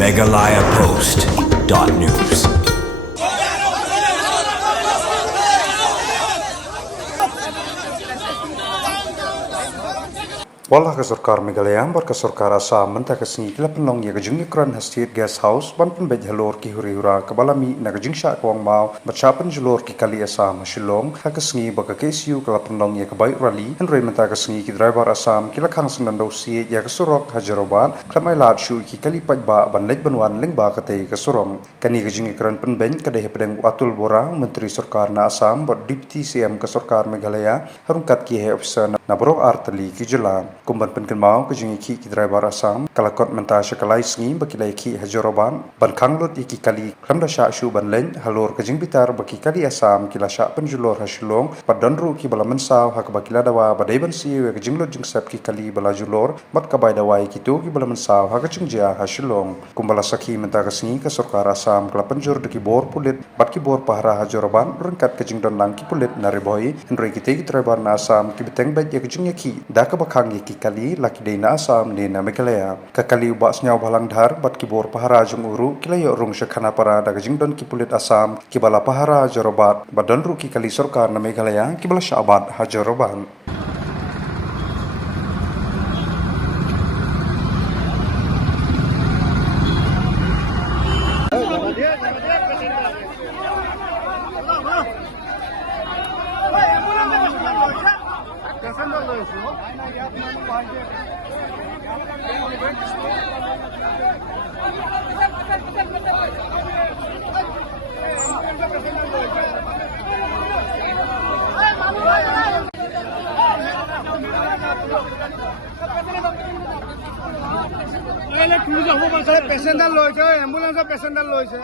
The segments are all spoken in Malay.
megalayapost.news. Walah ke Sarkar Meghalaya ke Sarkar Assam mentah ke singi kila penong ya kejung ikran hastir guest house ban penbej halor ki huri-hura ke balami na kejung syak kuang mau bercapan jalur ki kali Assam Shillong ha ke singi baka KSU kila penong ya ke baik rally henry mentah ke singi ki driver Assam kila khang sendan dau si ya ke surok hajaroban klamai lat shu ki kali paj ba ban lej banwan leng ba ke tei ke surom kani kejung ikran penbej ke deh pedeng Atul Bora menteri Sarkar na Assam bot Deputy CM ke Sarkar Meghalaya harungkat ki he officer na borok artali ki jela kumban penken mau ke jingi ki driver Assam kalakot mentah sekalai singi baki lai ki hajaroban ban khanglut iki kali khamda sha shu ban len halor ke jing bitar baki kali Assam kila sha penjulor hasilong padan ru ki bala mensaw hak bakila dawa badai ban siwe ke jinglot jing sap ki kali bala julor mat ka bai dawai ki tu ki bala mensaw hak jingja hasilong kumbala sakhi mentah ke singi ke Sarkar Assam kala penjur de ki bor pulit bat ki bor pahara hajaroban rengkat ke jing don lang ki pulit nariboi henry ki te ki driver na Assam ki beteng bet ya ke jing ki da ka bakhang ki kali laki dena Assam dena Meghalaya kakali ubas nyaw balang dhar bat kibor pahara jung uru kilayo rung shekhana para daga jingdon ki pulit Assam kibala pahara jarobat badan ru ki kali Sarkar na Meghalaya kibala syabat hajaroban passenger লৈছে এম্বুলেন্সৰ পেচেঞ্জাৰ লৈছে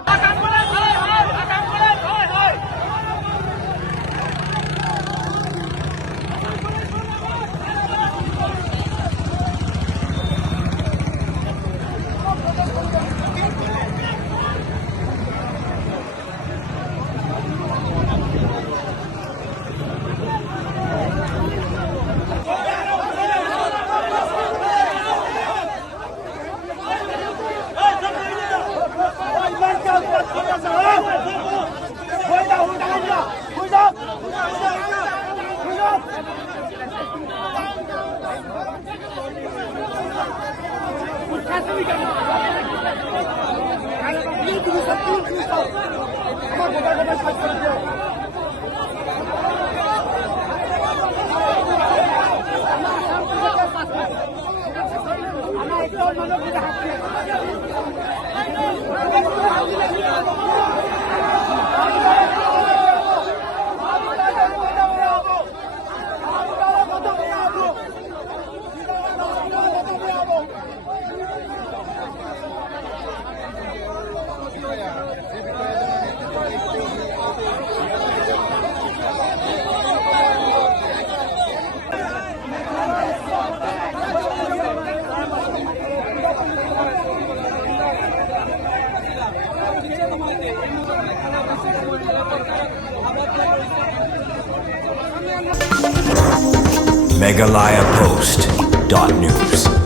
megalayapost.news.